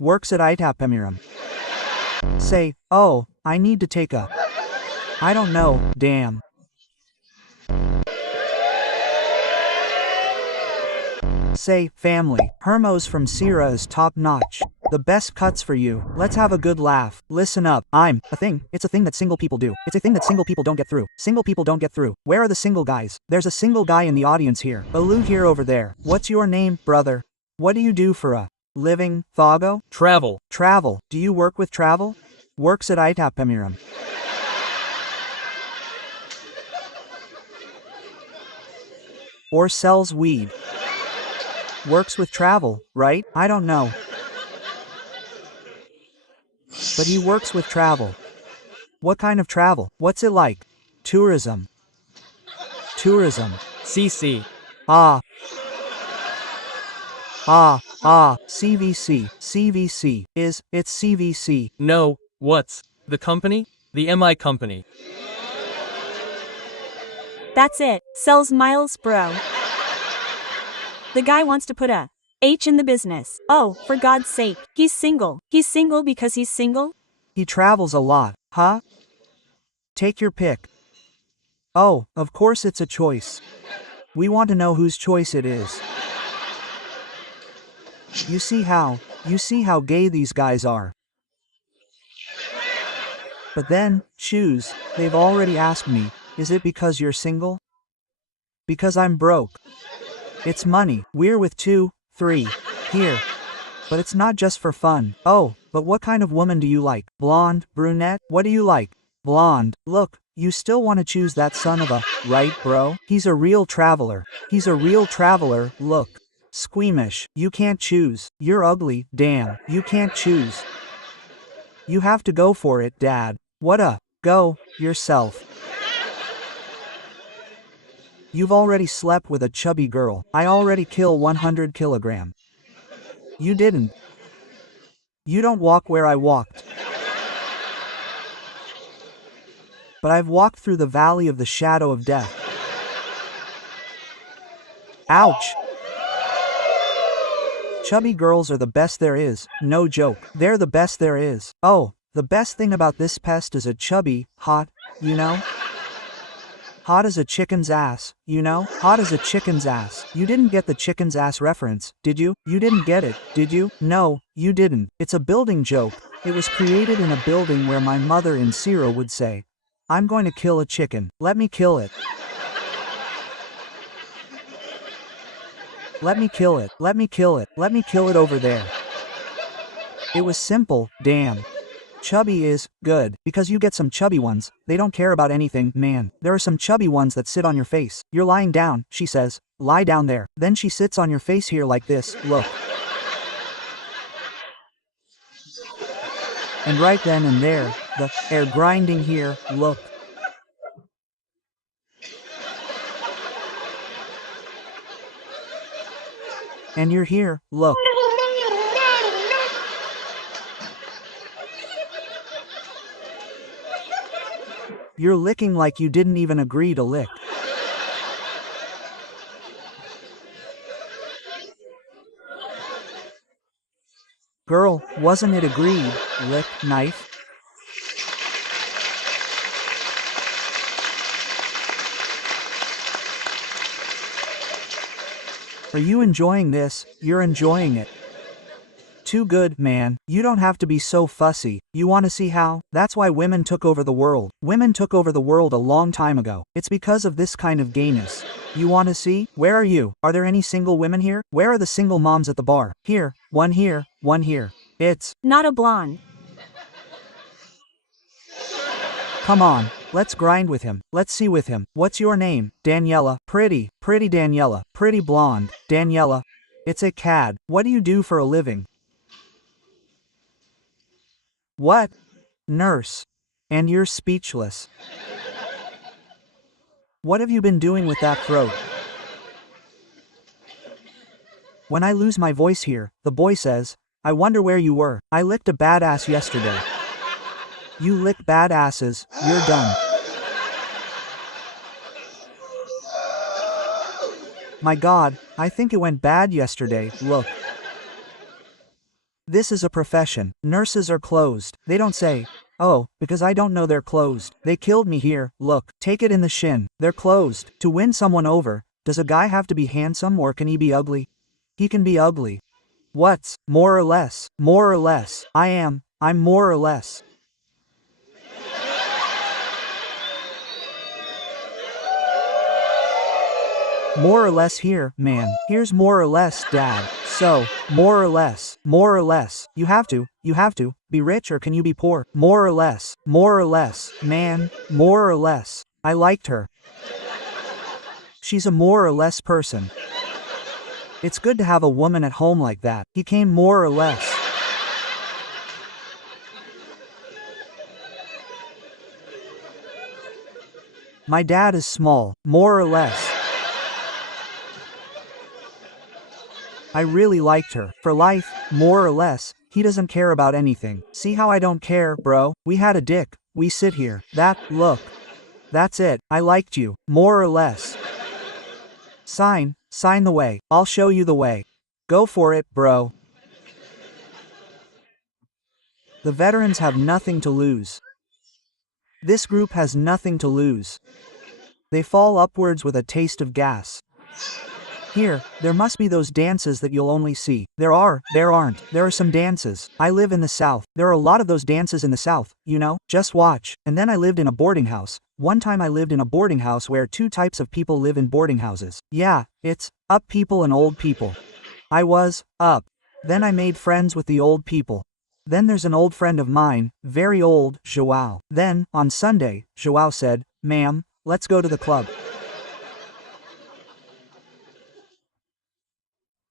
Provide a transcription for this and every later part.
Works at Itapemiram. Say, oh, I need to take a. I don't know, damn. Say, family, Hermos from Sierra is top notch. The best cuts for you. Let's have a good laugh. Listen up. I'm a thing. It's a thing that single people do. It's a thing that single people don't get through. Single people don't get through. Where are the single guys? There's a single guy in the audience here. Alu here over there. What's your name, brother? What do you do for a living, Thago? Travel. Travel. Do you work with travel? Works at Itapemiram. Or sells weed. Works with travel, right? I don't know. But he works with travel. What kind of travel? What's it like? Tourism. Tourism. CC. Ah. CVC. CVC. It's CVC. No, what's the company? The MI company. That's it. Sells miles, bro. The guy wants to put a H in the business. Oh, for God's sake, he's single. He's single because he's single? He travels a lot, huh? Take your pick. Oh, of course it's a choice. We want to know whose choice it is. You see how gay these guys are. But then, choose, they've already asked me, is it because you're single? Because I'm broke. It's money, we're with 2, 3, here. But it's not just for fun. Oh, but what kind of woman do you like? Blonde, brunette, what do you like? Blonde. Look, you still want to choose that son of a, right bro? He's a real traveler. He's a real traveler, look. Squeamish, you can't choose. You're ugly, damn, you can't choose. You have to go for it, dad. What a, go, yourself. You've already slept with a chubby girl. I already kill 100 kilogram. You didn't. You don't walk where I walked. But I've walked through the valley of the shadow of death. Ouch! Chubby girls are the best there is, no joke. They're the best there is. Oh, the best thing about this pest is a chubby, hot, you know? Hot as a chicken's ass, you know? Hot as a chicken's ass. You didn't get the chicken's ass reference, did you? You didn't get it, did you? No, you didn't. It's a building joke. It was created in a building where my mother in Sierra would say, I'm going to kill a chicken. Let me kill it. Let me kill it. Let me kill it. Let me kill it over there. It was simple, damn. Chubby is good, because you get some chubby ones, they don't care about anything, man. There are some chubby ones that sit on your face. You're lying down, she says, lie down there. Then she sits on your face here like this, look. And right then and there, the air grinding here, look. And you're here, look. You're licking like you didn't even agree to lick. Girl, wasn't it agreed? Lick, knife. Are you enjoying this? You're enjoying it. Too good, man. You don't have to be so fussy. You want to see how? That's why women took over the world. Women took over the world a long time ago. It's because of this kind of gayness. You want to see? Where are you? Are there any single women here? Where are the single moms at the bar? Here, one here, one here. It's not a blonde. Come on, let's grind with him. Let's see with him. What's your name? Daniela. Pretty Daniela. Pretty blonde. Daniela. It's a cad. What do you do for a living? What? Nurse. And you're speechless. What have you been doing with that throat? When I lose my voice here, the boy says, I wonder where you were. I licked a badass yesterday. You lick badasses, you're done. My God, I think it went bad yesterday, look. This is a profession. Nurses are closed. They don't say, oh, because I don't know they're closed. They killed me here, look, take it in the shin. They're closed. To win someone over, does a guy have to be handsome or can he be ugly? He can be ugly. What's, more or less? More or less. I'm more or less. More or less here, man. Here's more or less, Dad. So, more or less, you have to, be rich or can you be poor? More or less, man, more or less. I liked her. She's a more or less person. It's good to have a woman at home like that. He came more or less. My dad is small, more or less. I really liked her. For life, more or less, he doesn't care about anything. See how I don't care, bro? We had a dick. We sit here. Look. That's it. I liked you. More or less. Sign the way. I'll show you the way. Go for it, bro. The veterans have nothing to lose. This group has nothing to lose. They fall upwards with a taste of gas. Here, there must be those dances that you'll only see. There aren't. There are some dances. I live in the South. There are a lot of those dances in the South, you know? Just watch. And then I lived in a boarding house. One time I lived in a boarding house where two types of people live in boarding houses. Yeah, it's up people and old people. I was up. Then I made friends with the old people. Then there's an old friend of mine, very old, Joao. Then, on Sunday, Joao said, "Ma'am, let's go to the club."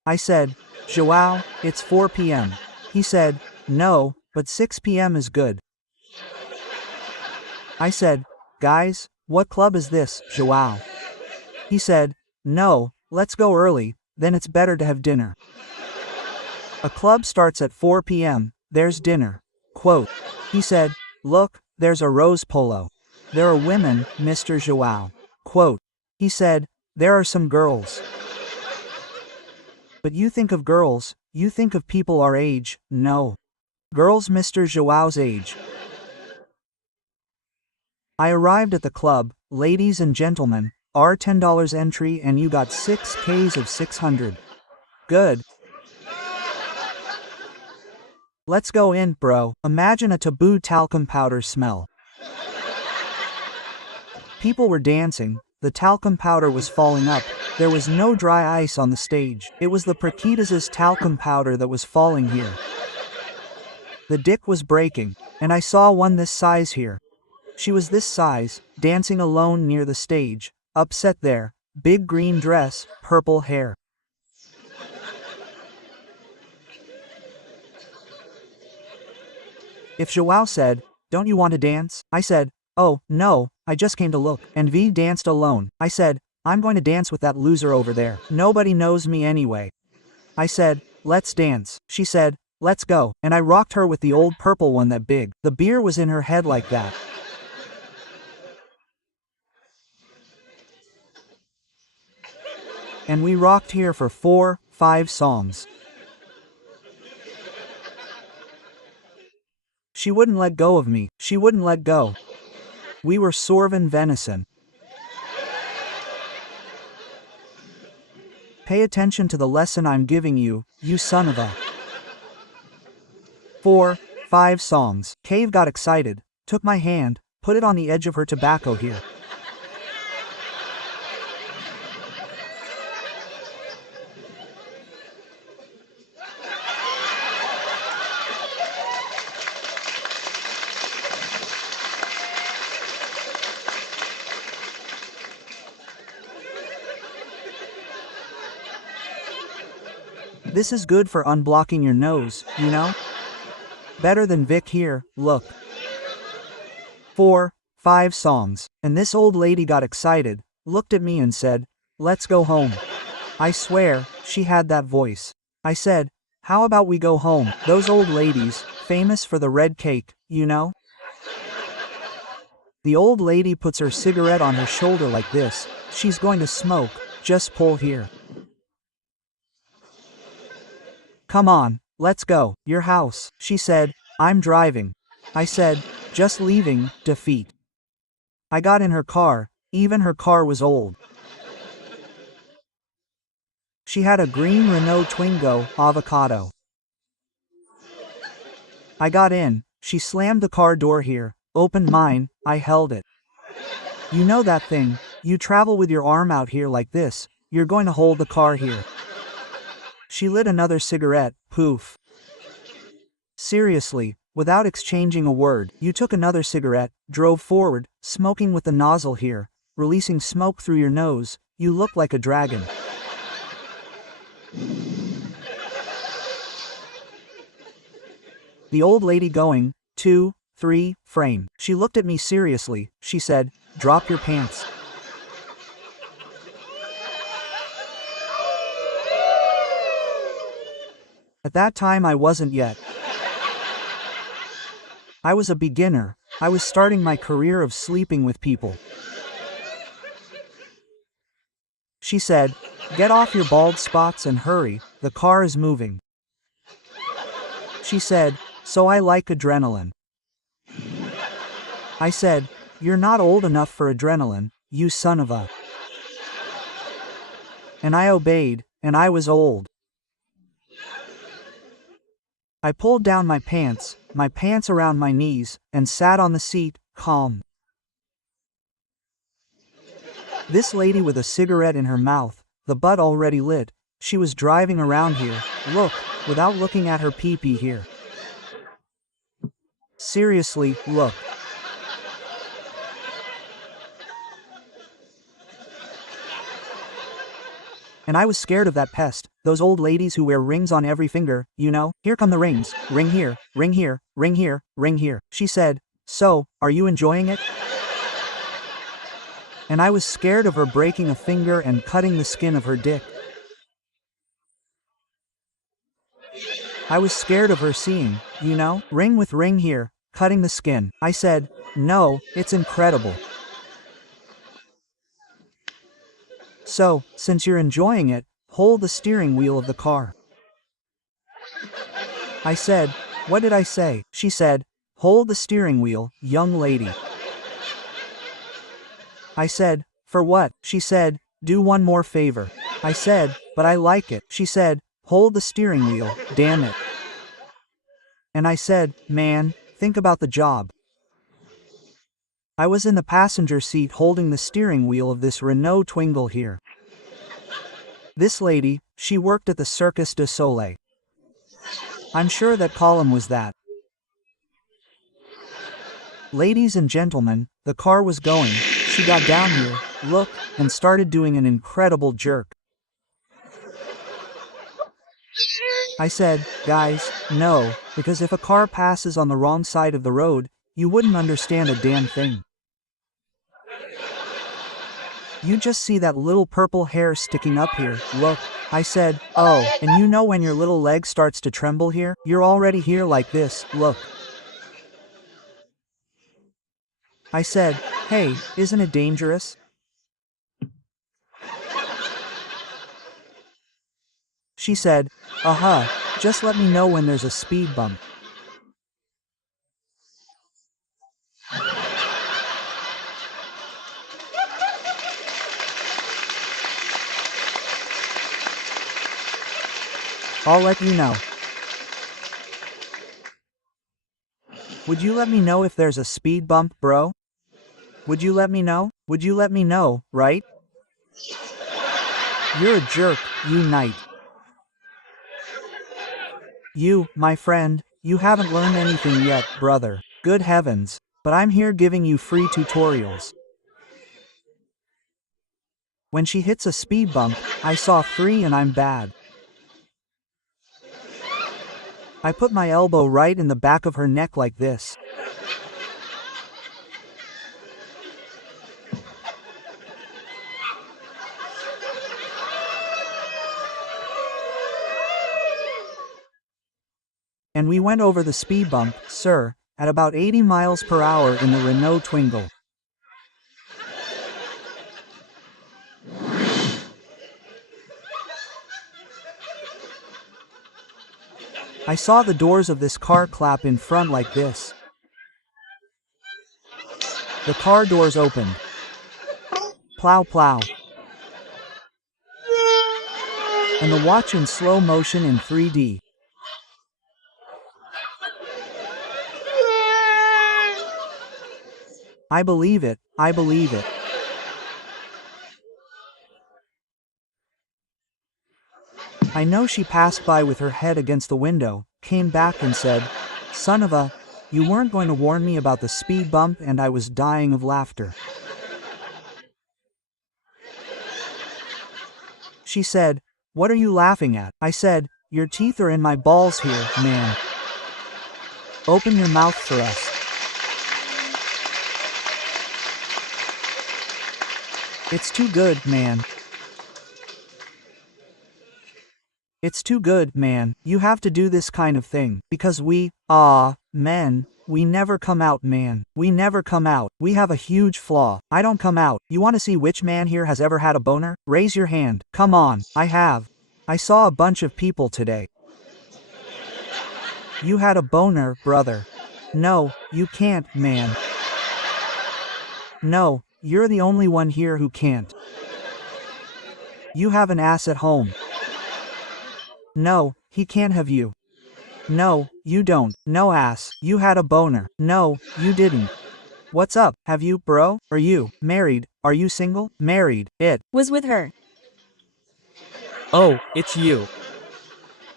I said, "Joao, it's 4 p.m. He said, "No, but 6 p.m. is good." I said, "Guys, what club is this, Joao?" He said, "No, let's go early, then it's better to have dinner." A club starts at 4 p.m., there's dinner. Quote. He said, "Look, there's a rose polo. There are women, Mr. Joao." Quote. He said, "There are some girls. But you think of girls, you think of people our age, no. Girls Mr. Joao's age." I arrived at the club, ladies and gentlemen, our $10 entry and you got 6 Ks of 600. Good. Let's go in, bro. Imagine a taboo talcum powder smell. People were dancing, the talcum powder was falling up. There was no dry ice on the stage. It was the Prakitas' talcum powder that was falling here. The dick was breaking, and I saw one this size here. She was this size, dancing alone near the stage, upset there, big green dress, purple hair. If Joao said, "Don't you want to dance?" I said, "Oh, no, I just came to look." And V danced alone. I said, "I'm going to dance with that loser over there. Nobody knows me anyway." I said, "Let's dance." She said, "Let's go." And I rocked her with the old purple one that big. The beer was in her head like that. And we rocked here for 4-5 songs. She wouldn't let go of me. She wouldn't let go. We were sorvin' venison. Pay attention to the lesson I'm giving you, you son of a. 4-5 songs. Cave got excited, took my hand, put it on the edge of her tobacco here. This is good for unblocking your nose, you know? Better than Vic here, look. 4-5 songs, and this old lady got excited, looked at me and said, "Let's go home." I swear, she had that voice. I said, "How about we go home?" Those old ladies, famous for the red cake, you know? The old lady puts her cigarette on her shoulder like this. She's going to smoke, just pull here. Come on, let's go. Your house. She said, I'm driving. I said, just leaving, defeat. I got in her car, even her car was old. She had a green Renault Twingo, avocado. I got in, she slammed the car door here, opened mine, I held it. You know that thing, you travel with your arm out here like this, you're going to hold the car here. She lit another cigarette, poof. Seriously, without exchanging a word, you took another cigarette, drove forward, smoking with the nozzle here, releasing smoke through your nose, you look like a dragon. The old lady going, 2, 3, frame. She looked at me seriously, she said, drop your pants. At that time I wasn't yet. I was a beginner, I was starting my career of sleeping with people. She said, get off your bald spots and hurry, the car is moving. She said, so I like adrenaline. I said, you're not old enough for adrenaline, you son of a. And I obeyed, and I was old. I pulled down my pants around my knees, and sat on the seat, calm. This lady with a cigarette in her mouth, the butt already lit, she was driving around here, look, without looking at her pee-pee here. Seriously, look. And I was scared of that pest, those old ladies who wear rings on every finger, you know, here come the rings, ring here, ring here, ring here, ring here. She said, so, are you enjoying it? And I was scared of her breaking a finger and cutting the skin of her dick. I was scared of her seeing, you know, ring with ring here, cutting the skin. I said, no, it's incredible. So, since you're enjoying it, hold the steering wheel of the car. I said, what did I say? She said, hold the steering wheel, young lady. I said, for what? She said, do one more favor. I said, but I like it. She said, hold the steering wheel, damn it. And I said, man, think about the job. I was in the passenger seat holding the steering wheel of this Renault Twingo here. This lady, she worked at the Cirque du Soleil. I'm sure that column was that. Ladies and gentlemen, the car was going, she got down here, look, and started doing an incredible jerk. I said, guys, no, because if a car passes on the wrong side of the road, you wouldn't understand a damn thing. You just see that little purple hair sticking up here, look. I said, oh, and you know when your little leg starts to tremble here? You're already here like this, look. I said, hey, isn't it dangerous? She said, just let me know when there's a speed bump. I'll let you know. Would you let me know if there's a speed bump, bro? Would you let me know? Would you let me know, right? You're a jerk, you knight. You, my friend, you haven't learned anything yet, brother. Good heavens. But I'm here giving you free tutorials. When she hits a speed bump, I saw 3 and I'm bad. I put my elbow right in the back of her neck like this. And we went over the speed bump, sir, at about 80 miles per hour in the Renault Twingo. I saw the doors of this car clap in front like this. The car doors opened. Plow plow. And the watch in slow motion in 3D. I believe it, I believe it. I know she passed by with her head against the window, came back and said, "Son of a, you weren't going to warn me about the speed bump," and I was dying of laughter. She said, "What are you laughing at?" I said, "Your teeth are in my balls here, man. Open your mouth for us." It's too good, man. It's too good, man. You have to do this kind of thing. Because we, men, we never come out, man. We never come out. We have a huge flaw. I don't come out. You want to see which man here has ever had a boner? Raise your hand. Come on. I have. I saw a bunch of people today. You had a boner, brother. No, you can't, man. No, you're the only one here who can't. You have an ass at home. No, he can't have you. No, you don't. No ass. You had a boner. No, you didn't. What's up? Have you, bro? Are you married? Are you single? Married. It Was with her. Oh, it's you.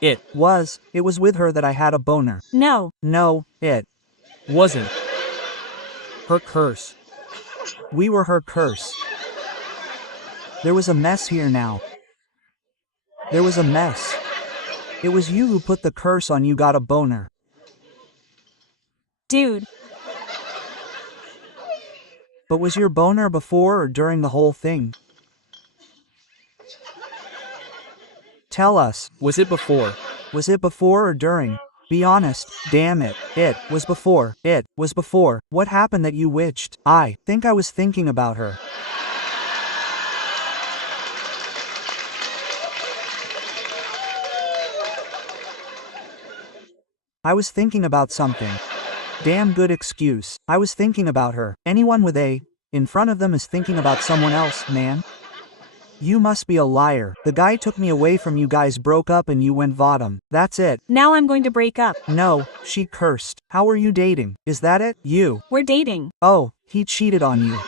It was with her that I had a boner. No. No, it wasn't. Her curse. We were her curse. There was a mess here now. There was a mess. It was you who put the curse on. You got a boner. Dude. But was your boner before or during the whole thing? Tell us. Was it before? Was it before or during? Be honest, damn it. It was before. It was before. What happened that you witched? I think I was thinking about her. I was thinking about something. Damn good excuse. I was thinking about her. Anyone with a in front of them is thinking about someone else, man. You must be a liar. The guy took me away from you guys, broke up, and you went bottom. That's it. Now I'm going to break up. No, she cursed. How are you dating? Is that it? You. We're dating. Oh, he cheated on you.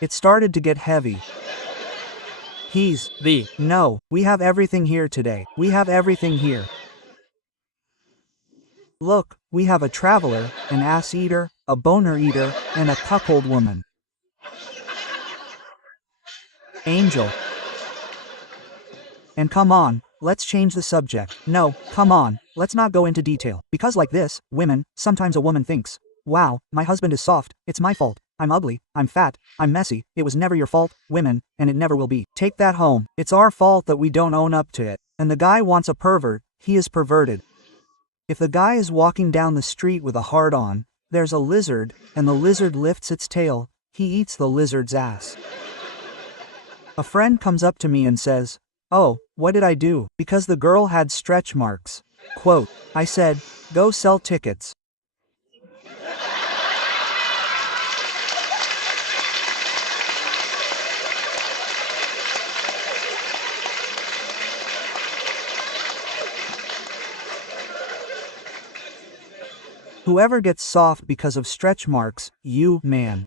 It started to get heavy. He's No, we have everything here today. We have everything here. Look, we have a traveler, an ass eater, a boner eater, and a cuckold woman. Angel. And come on, let's change the subject. No, come on, let's not go into detail. Because like this, women, sometimes a woman thinks, wow, my husband is soft, it's my fault. I'm ugly, I'm fat, I'm messy, it was never your fault, women, and it never will be. Take that home. It's our fault that we don't own up to it. And the guy wants a pervert, he is perverted. If the guy is walking down the street with a hard-on, there's a lizard, and the lizard lifts its tail, he eats the lizard's ass. A friend comes up to me and says, "Oh, what did I do?" Because the girl had stretch marks. Quote, I said, "Go sell tickets." Whoever gets soft because of stretch marks, you, man.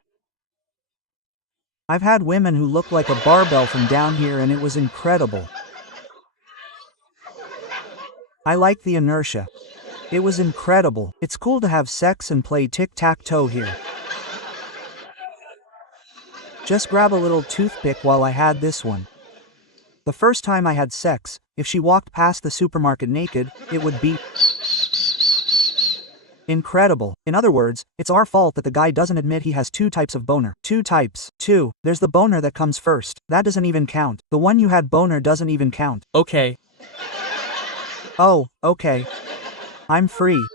I've had women who look like a barbell from down here and it was incredible. I like the inertia. It was incredible. It's cool to have sex and play tic-tac-toe here. Just grab a little toothpick while I had this one. The first time I had sex, if she walked past the supermarket naked, it would be incredible. In other words, it's our fault that the guy doesn't admit he has two types of boner. Two types. Two. There's the boner that comes first. That doesn't even count. The one you had boner doesn't even count. Okay. Oh, okay. I'm free.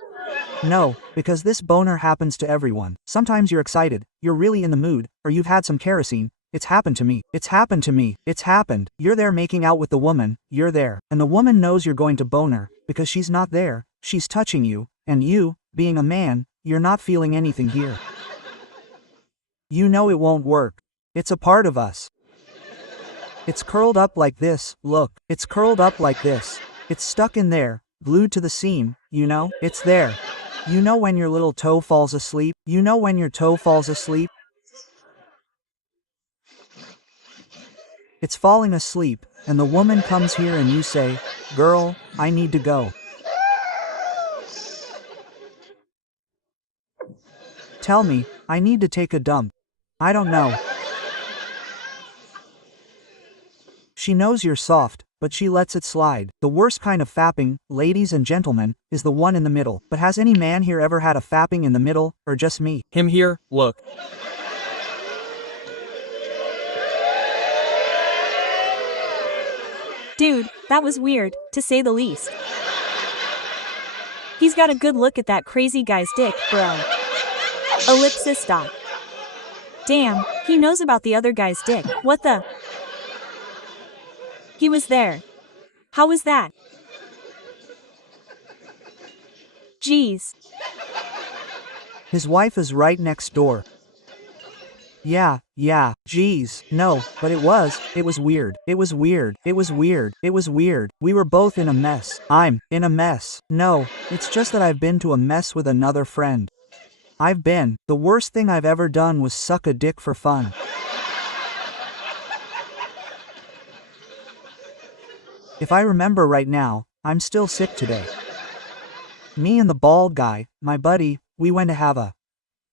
No, because this boner happens to everyone. Sometimes you're excited, you're really in the mood, or you've had some kerosene, It's happened to me. It's happened to me. It's happened. You're there making out with the woman. You're there. And the woman knows you're going to bone her, because she's not there. She's touching you. And you, being a man, you're not feeling anything here. You know it won't work. It's a part of us. It's curled up like this, look. It's curled up like this. It's stuck in there, glued to the seam, you know? It's there. You know when your little toe falls asleep? You know when your toe falls asleep? It's falling asleep, and the woman comes here and you say, "Girl, I need to go." Tell me, I need to take a dump. I don't know. She knows you're soft, but she lets it slide. The worst kind of fapping, ladies and gentlemen, is the one in the middle. But has any man here ever had a fapping in the middle, or just me? Him here, look. Dude, that was weird, to say the least. He's got a good look at that crazy guy's dick, bro. Ellipsis dot. Damn, he knows about the other guy's dick. What the? He was there. How was that? Jeez. His wife is right next door. Yeah, geez, no, but it was weird. It was weird. It was weird. It was weird. We were both in a mess. I'm in a mess. No, it's just that I've been to a mess with another friend. The worst thing I've ever done was suck a dick for fun. If I remember right now, I'm still sick today. Me and the bald guy, my buddy, we went to have a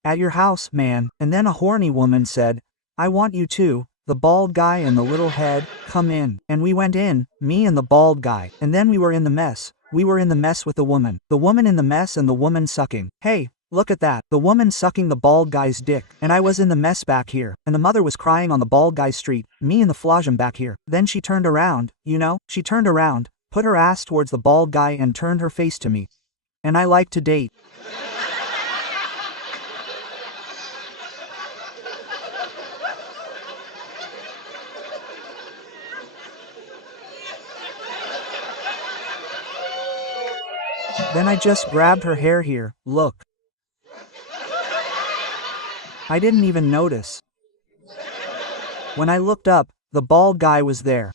at your house, man, and then a horny woman said, "I want you too, the bald guy and the little head, come in." And we went in, me and the bald guy, and then we were in the mess. We were in the mess with the woman in the mess and the woman sucking. Hey, look at that, the woman sucking the bald guy's dick, and I was in the mess back here, and the mother was crying on the bald guy's street, me and the flagem back here. Then she turned around, she turned around, put her ass towards the bald guy and turned her face to me. And I like to date. Then I just grabbed her hair here, look. I didn't even notice. When I looked up, the bald guy was there.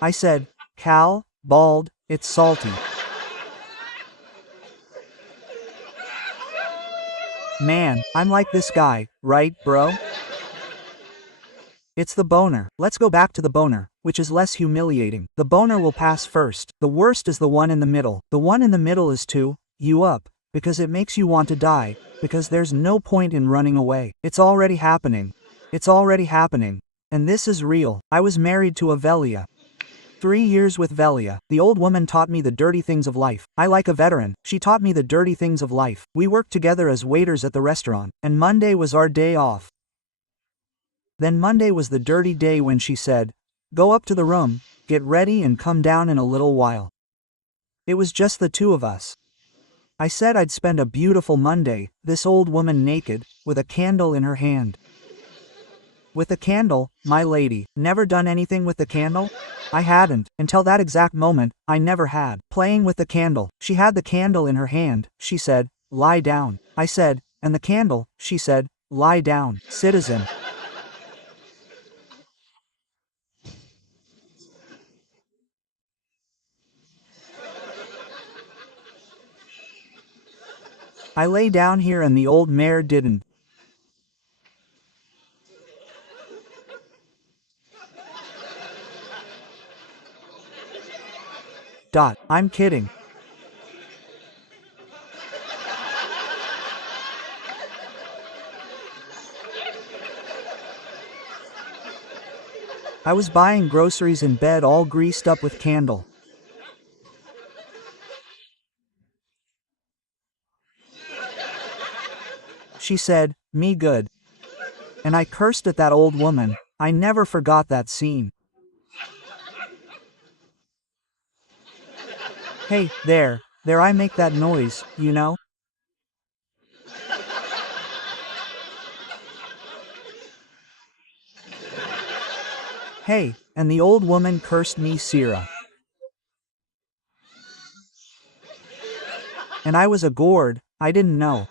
I said, "Cal, bald, it's salty." Man, I'm like this guy, right, bro? It's the boner. Let's go back to the boner, which is less humiliating. The boner will pass first. The worst is the one in the middle. The one in the middle is you up, because it makes you want to die, because there's no point in running away. It's already happening. It's already happening. And this is real. I was married to a Velia. 3 years with Velia. The old woman taught me the dirty things of life. I like a veteran. She taught me the dirty things of life. We worked together as waiters at the restaurant, and Monday was our day off. Then Monday was the dirty day when she said, "Go up to the room, get ready and come down in a little while." It was just the two of us. I said I'd spend a beautiful Monday, this old woman naked, with a candle in her hand. With a candle, my lady. Never done anything with the candle? I hadn't, until that exact moment, I never had. Playing with the candle. She had the candle in her hand, she said, "Lie down." I said, "And the candle," she said, "Lie down, citizen." I lay down here and the old mare didn't. I'm kidding. I was buying groceries in bed all greased up with candle. She said, "Me good." And I cursed at that old woman. I never forgot that scene. Hey, there I make that noise, you know? Hey, and the old woman cursed me Sira. And I was a gourd, I didn't know.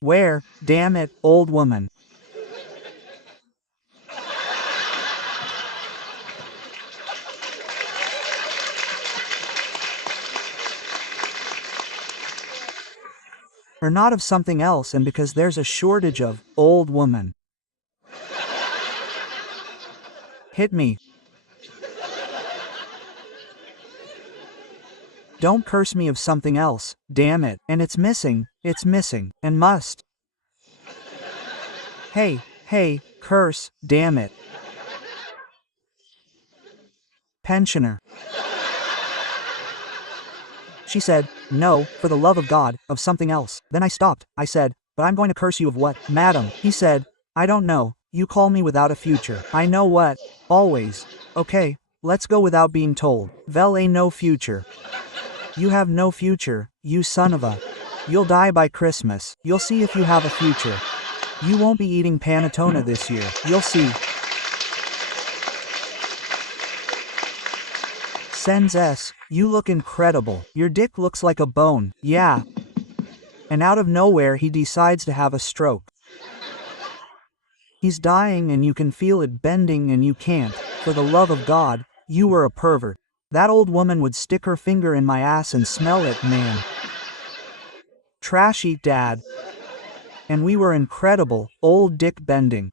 Where, damn it, old woman. Or not of something else, and because there's a shortage of old woman. Hit me. Don't curse me of something else, damn it, and it's missing, and must. Hey, curse, damn it. Pensioner. She said, no, for the love of God, of something else. Then I stopped. I said, but I'm going to curse you of what, madam? He said, I don't know, you call me without a future. I know what, always. Okay, let's go without being told. Vel ain't no future. You have no future, you son of a. You'll die by Christmas. You'll see if you have a future. You won't be eating panettone this year. You'll see. Sends S, you look incredible. Your dick looks like a bone, yeah. And out of nowhere he decides to have a stroke. He's dying and you can feel it bending and you can't. For the love of God, you were a pervert. That old woman would stick her finger in my ass and smell it, man. Trashy dad. And we were incredible, old dick bending.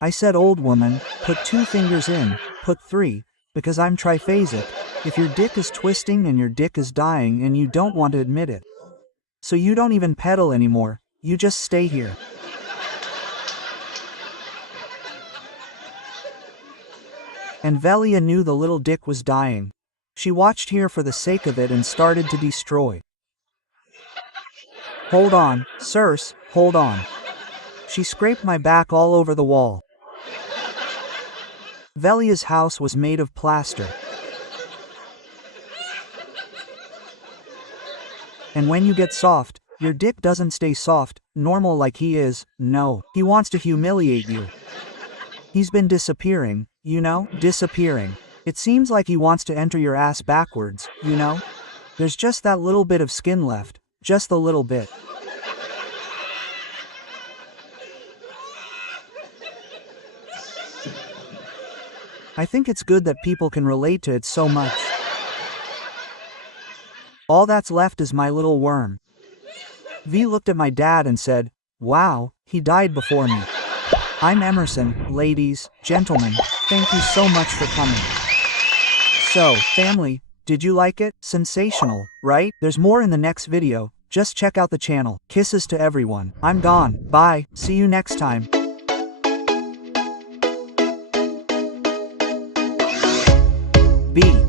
I said, old woman, put 2 fingers in, put 3, because I'm triphasic. If your dick is twisting and your dick is dying and you don't want to admit it. So you don't even pedal anymore, you just stay here. And Velia knew the little dick was dying. She watched here for the sake of it and started to destroy. Hold on, Circe, hold on. She scraped my back all over the wall. Velia's house was made of plaster. And when you get soft, your dick doesn't stay soft, normal like he is, no. He wants to humiliate you. He's been disappearing, you know, disappearing. It seems like he wants to enter your ass backwards, you know? There's just that little bit of skin left, just the little bit. I think it's good that people can relate to it so much. All that's left is my little worm. V looked at my dad and said, wow, he died before me. I'm Emerson, ladies, gentlemen, thank you so much for coming. So, family, did you like it? Sensational, right? There's more in the next video, just check out the channel. Kisses to everyone. I'm gone, bye, see you next time. B.